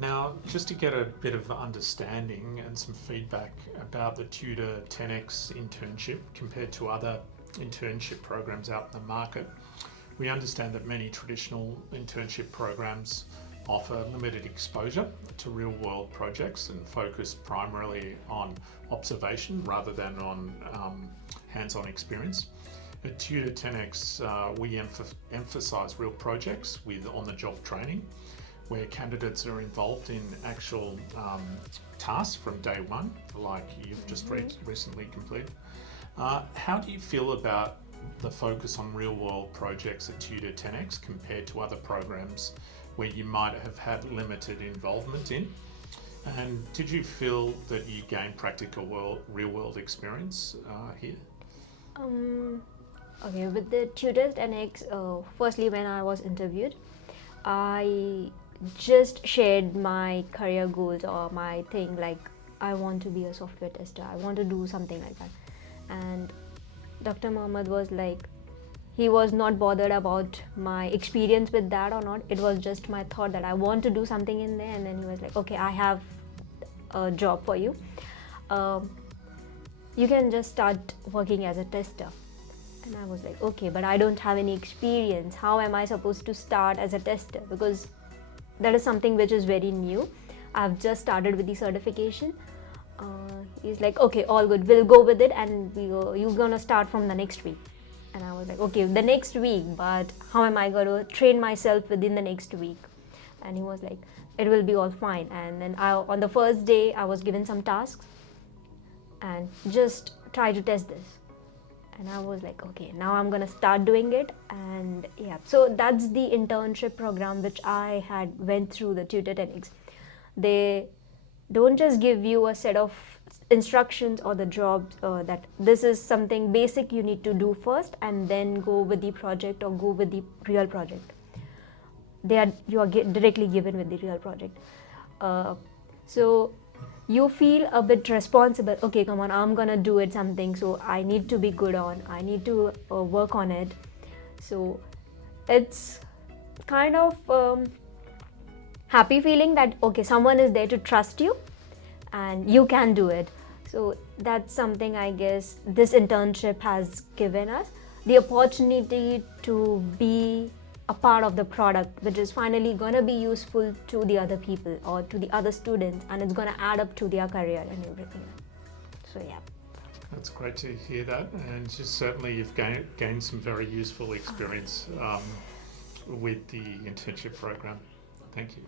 Now, just to get a bit of understanding and some feedback about the Tutor10x internship compared to other internship programs out in the market, we understand that many traditional internship programs offer limited exposure to real-world projects and focus primarily on observation rather than on hands-on experience. At Tutor10x, we emphasise real projects with on-the-job training, where candidates are involved in actual tasks from day one, like you've just recently completed. How do you feel about the focus on real-world projects at Tutor10x compared to other programs where you might have had limited involvement in? And did you feel that you gained practical real-world experience here? Okay, with the Tutor10x, firstly when I was interviewed, I just shared my career goals or my thing, like I want to be a software tester, I want to do something like that. And Dr. Mohammed was like, he was not bothered about my experience with that or not. It was just my thought that I want to do something in there, and then he was like, okay, I have a job for you. You can just start working as a tester. And I was like, okay, but I don't have any experience. How am I supposed to start as a tester? Because that is something which is very new. I've just started with the certification. He's like, okay, all good, we'll go with it, and you're gonna start from the next week. And I was like, okay, the next week, but how am I going to train myself within the next week? And he was like, it will be all fine. And then on the first day, I was given some tasks and just try to test this. And I was like, okay, now I'm going to start doing it. And yeah, so that's the internship program which I had went through the Tutor10x. They don't just give you a set of instructions or the jobs that this is something basic you need to do first and then go with the project or go with the real project. You are directly given with the real project. So you feel a bit responsible. Okay, come on, I'm gonna do it something, so I need to be good on, I need to work on it. So it's kind of happy feeling that okay, someone is there to trust you and you can do it. So that's something I guess this internship has given us, the opportunity to be a part of the product, which is finally going to be useful to the other people or to the other students, and it's going to add up to their career and everything. So yeah. That's great to hear that, and just certainly you've gained some very useful experience with the internship program. Thank you.